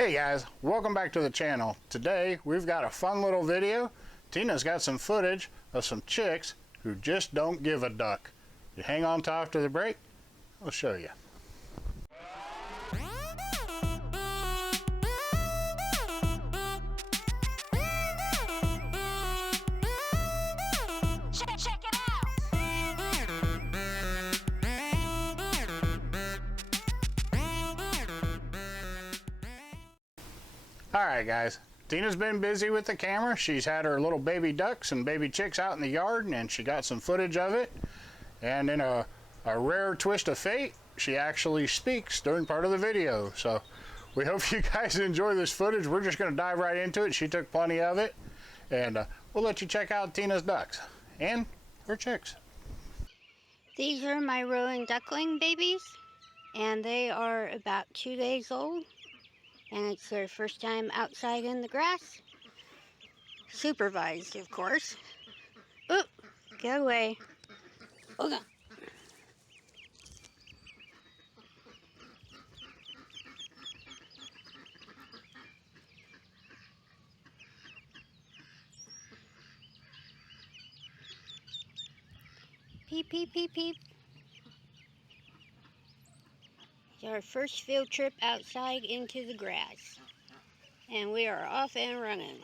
Hey guys, welcome back to the channel. Today we've got a fun little video. Tina's got some footage of some chicks who just don't give a duck. You hang on till after the break, I'll show you. Alright guys, Tina's been busy with the camera. She's had her little baby ducks and baby chicks out in the yard, and she got some footage of it. And in a rare twist of fate, she actually speaks during part of the video. So we hope you guys enjoy this footage. We're just going to dive right into it. She took plenty of it. And we'll let you check out Tina's ducks and her chicks. These are my Rouen duckling babies, and they are about 2 days old. And it's their first time outside in the grass. Supervised, of course. Oop, get away. Hold on. Peep, peep, peep, peep. It's our first field trip outside into the grass. And we are off and running.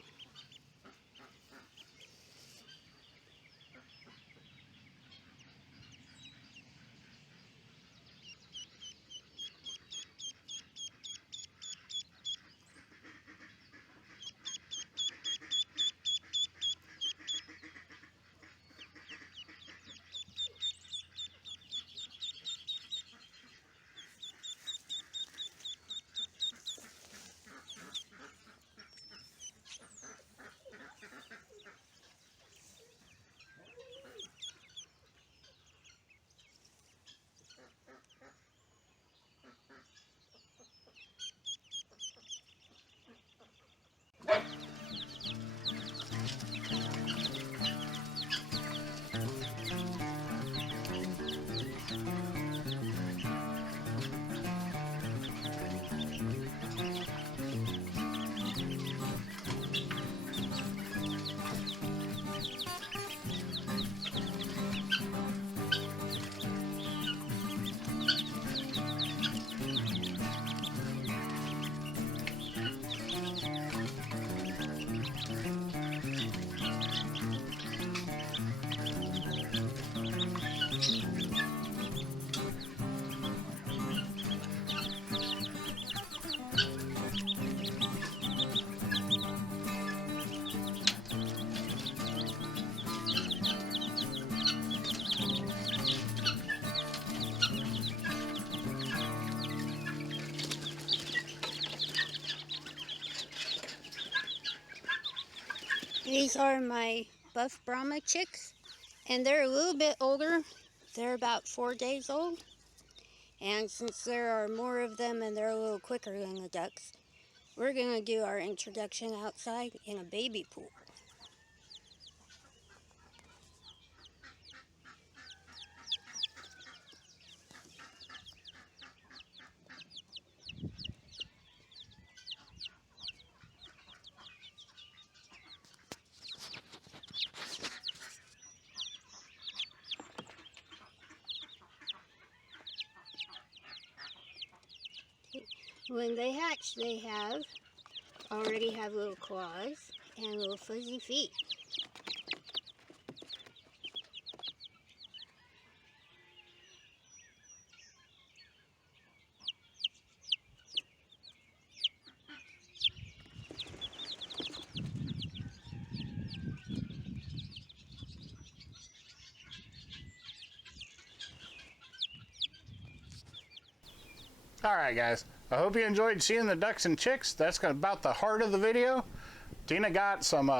These are my Buff Brahma chicks, and they're a little bit older. They're about 4 days old. And since there are more of them and they're a little quicker than the ducks, we're going to do our introduction outside in a baby pool. When they hatch, they already have little claws and little fuzzy feet. Alright guys, I hope you enjoyed seeing the ducks and chicks. That's about the heart of the video. Tina got some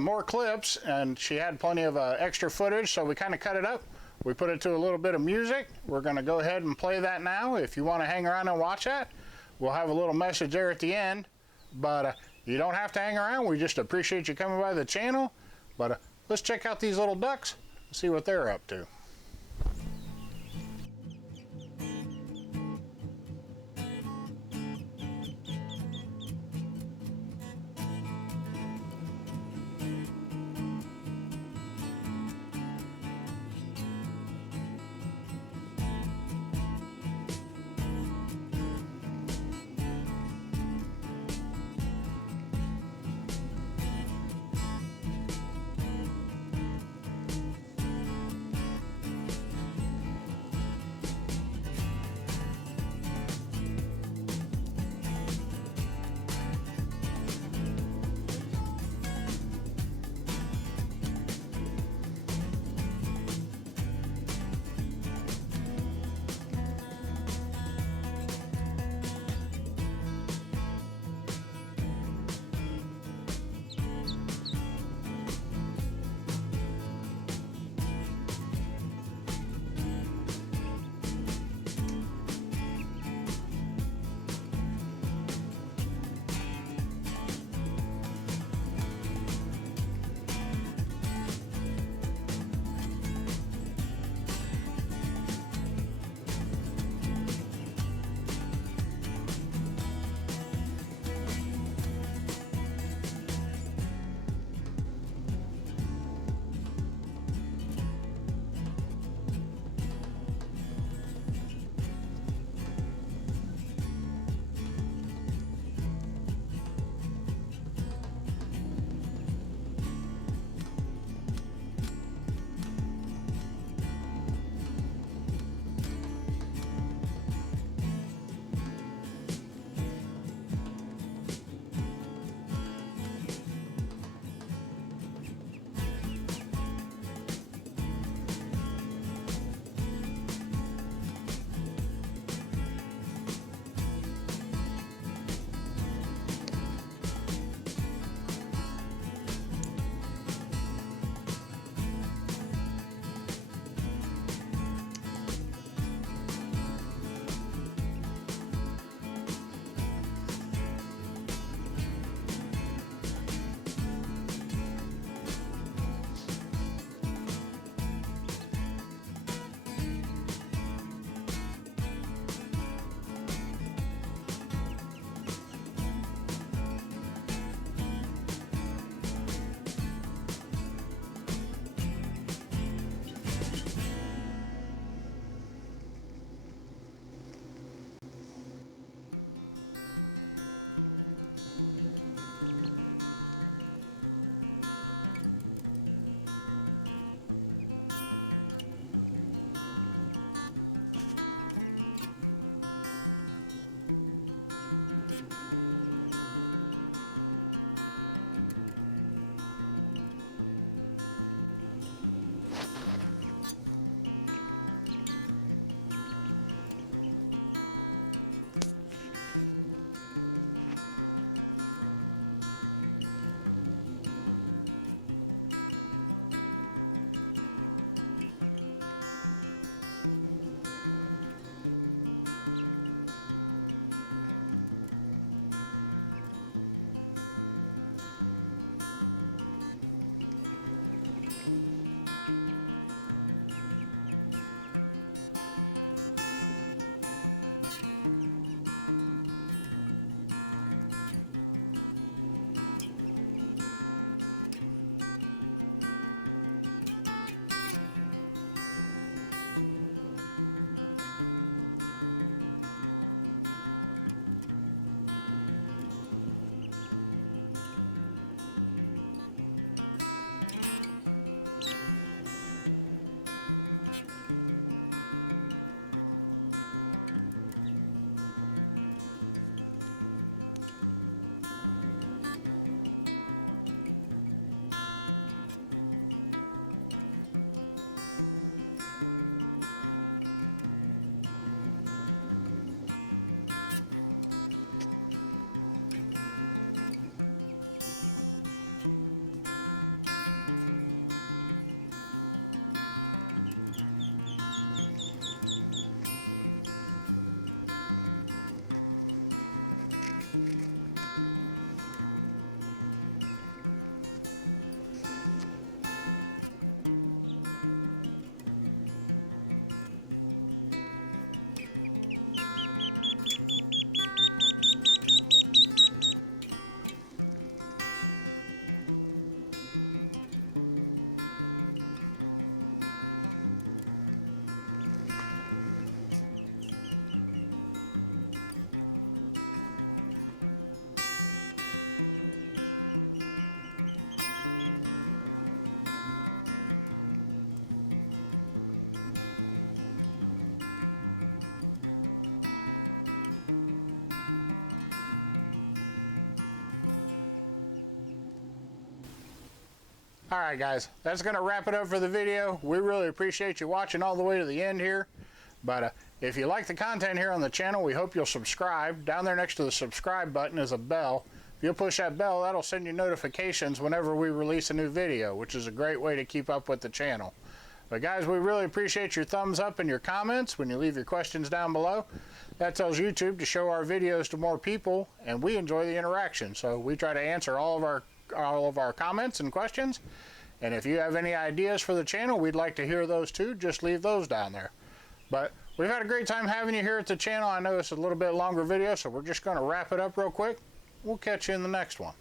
more clips, and she had plenty of extra footage, so we kind of cut it up. We put it to a little bit of music. We're going to go ahead and play that now. If you want to hang around and watch that, we'll have a little message there at the end. But you don't have to hang around. We just appreciate you coming by the channel. But let's check out these little ducks and see what they're up to. All right, guys, that's going to wrap it up for the video. We really appreciate you watching all the way to the end here. But if you like the content here on the channel, we hope you'll subscribe. Down there next to the subscribe button is a bell. If you'll push that bell, that'll send you notifications whenever we release a new video, which is a great way to keep up with the channel. But guys, we really appreciate your thumbs up and your comments when you leave your questions down below. That tells YouTube to show our videos to more people, and we enjoy the interaction. So we try to answer all of our comments and questions. And if you have any ideas for the channel, we'd like to hear those too. Just leave those down there. But we've had a great time having you here at the channel. I know it's a little bit longer video, so we're just going to wrap it up real quick. We'll catch you in the next one.